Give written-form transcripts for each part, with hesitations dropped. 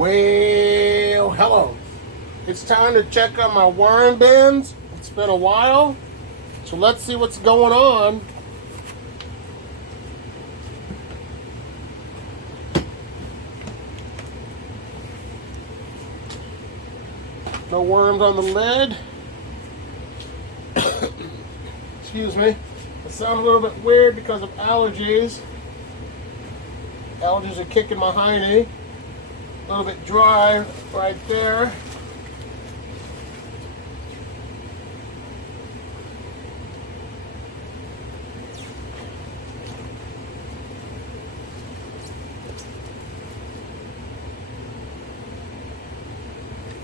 Well, hello. It's time to check on my worm bins. It's been a while, so let's see what's going on. No worms on the lid. Excuse me. It sounds a little bit weird because of allergies. Allergies are kicking my hiney. A little bit dry right there.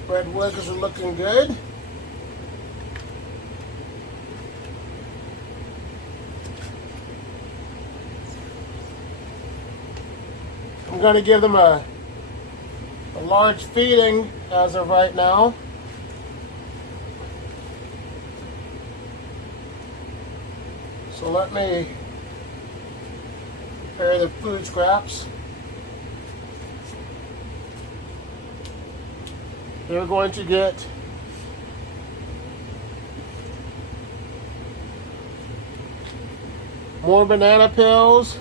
Red wiggles are looking good. I'm going to give them a large feeding as of right now. So let me prepare the food scraps. They're going to get more banana peels,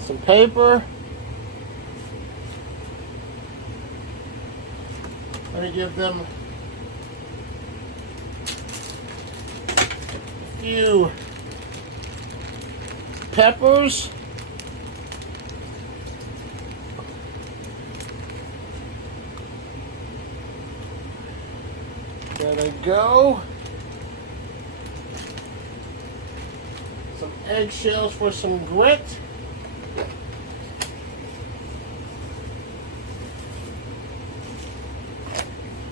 some paper. Let me give them a few peppers. There they go. Some eggshells for some grit.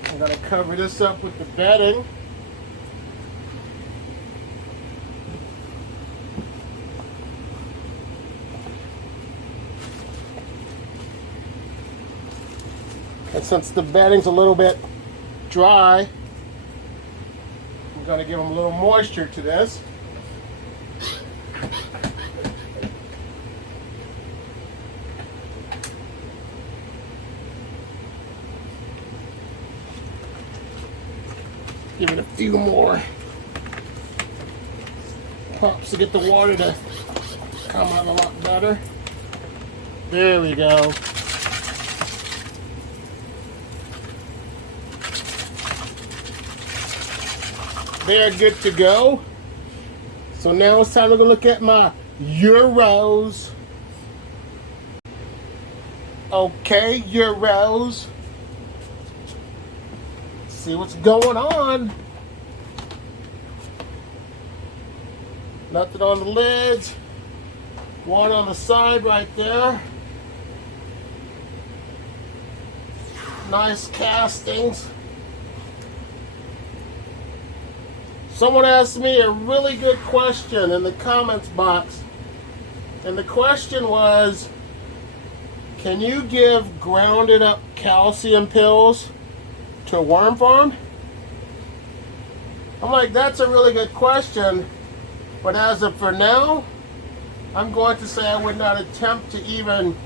I'm going to cover this up with the bedding. And since the bedding's a little bit dry, I'm going to give them a little moisture to this. Give it a few more pumps to get the water to come out a lot better. There we go. They're good to go. So now it's time to go look at my Euros. Okay, Euros. See what's going on. Nothing on the lids. One on the side right there. Nice castings. Someone asked me a really good question in the comments box. And the question was, can you give grounded up calcium pills to a worm farm? I'm like, that's a really good question. But as of for now, I'm going to say I would not attempt to even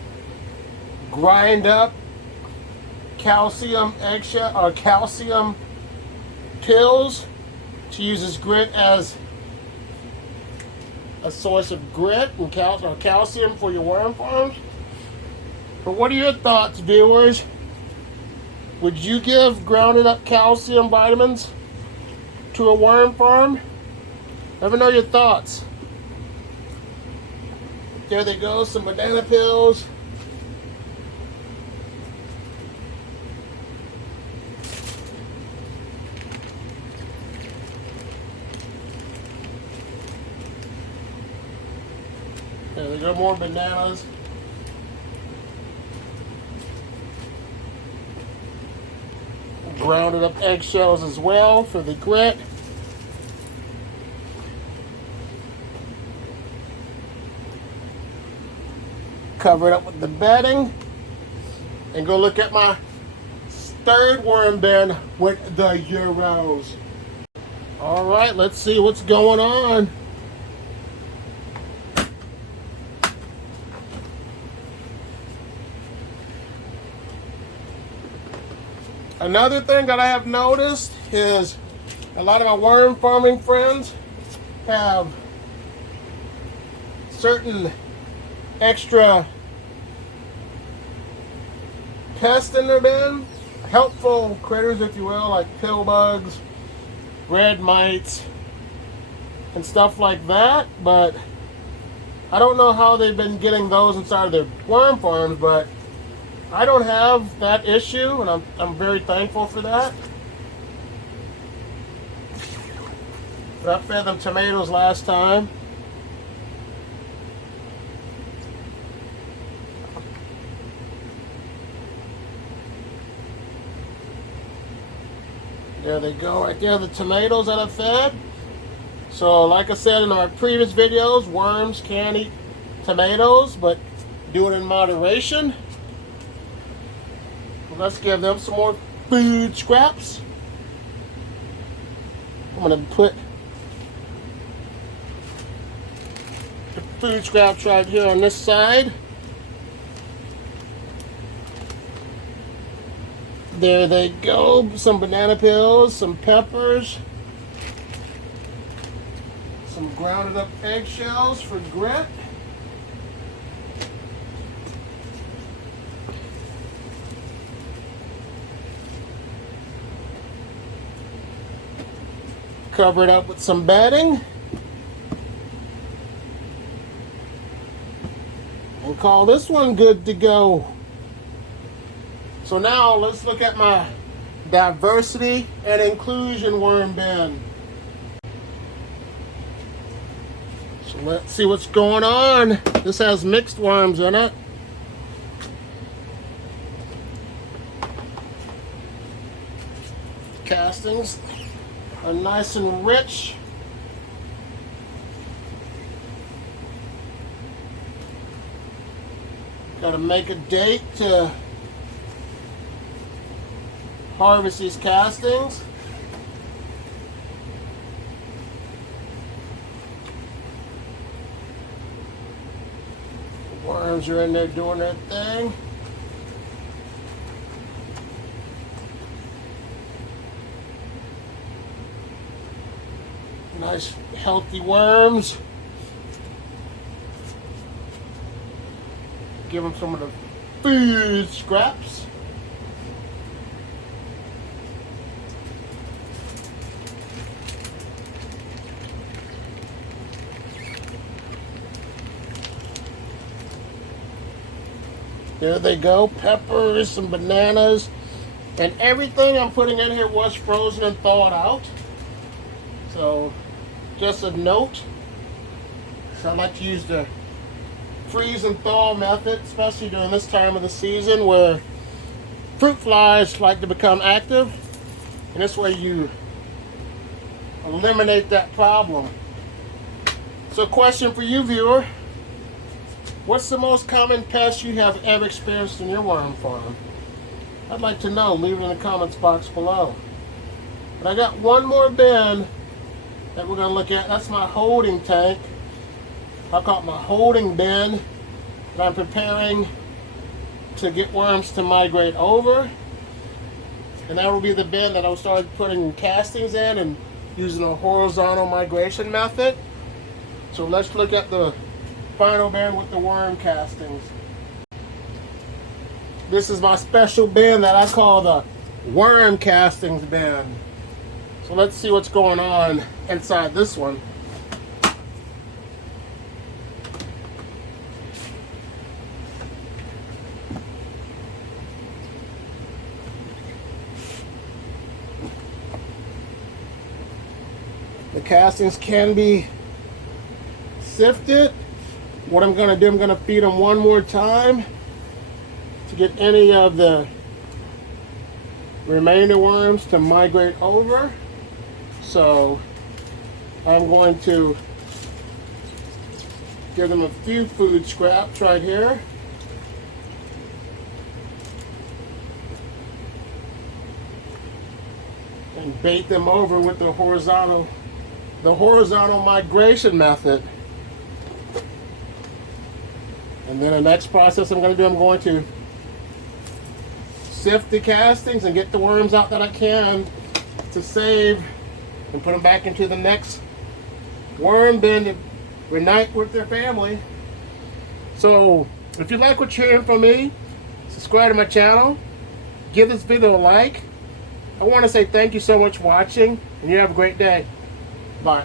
grind up calcium eggshell or calcium pills to use as grit as a source of grit and calcium for your worm farms. But what are your thoughts, viewers? Would you give grounded up calcium vitamins to a worm farm? Let me know your thoughts. There they go, some banana peels. There they go, more bananas. Grounded up eggshells as well for the grit. Cover it up with the bedding. And go look at my third worm bin with the Euros. Alright, let's see what's going on. Another thing that I have noticed is a lot of my worm farming friends have certain extra pests in their bin, helpful critters, if you will, like pill bugs, red mites, and stuff like that. But I don't know how they've been getting those inside of their worm farms, but I don't have that issue, and I'm very thankful for that. But I fed them tomatoes last time. There they go, right there, the tomatoes that I fed. So like I said in my previous videos, worms can eat tomatoes, but do it in moderation. Let's give them some more food scraps. I'm gonna put the food scraps right here on this side. There they go, some banana peels, some peppers, some grounded up eggshells for grit. Cover it up with some bedding. And call this one good to go. So now let's look at my diversity and inclusion worm bin. So let's see what's going on. This has mixed worms in it. Castings are nice and rich. Gotta make a date to harvest these castings. The worms are in there doing their thing. Nice healthy worms. Give them some of the food scraps. There they go, peppers, some bananas, and everything I'm putting in here was frozen and thawed out. So just a note. So I like to use the freeze and thaw method, especially during this time of the season where fruit flies like to become active, and this way you eliminate that problem. So question for you, viewer: what's the most common pest you have ever experienced in your worm farm? I'd like to know. Leave it in the comments box below. But I got one more bin that we're going to look at. That's my holding tank. I call it my holding bin that I'm preparing to get worms to migrate over. And that will be the bin that I'll start putting castings in and using a horizontal migration method. So let's look at the final bin with the worm castings. This is my special bin that I call the worm castings bin. So let's see what's going on inside this one. The castings can be sifted. What I'm going to do, I'm going to feed them one more time to get any of the remaining worms to migrate over. So I'm going to give them a few food scraps right here. And bait them over with the horizontal migration method. And then the next process I'm going to do, I'm going to sift the castings and get the worms out that I can to save and put them back into the next worm bin to reunite with their family. So if you like what you're hearing from me, subscribe to my channel, give this video a like. I want to say thank you so much for watching, and you have a great day. Bye.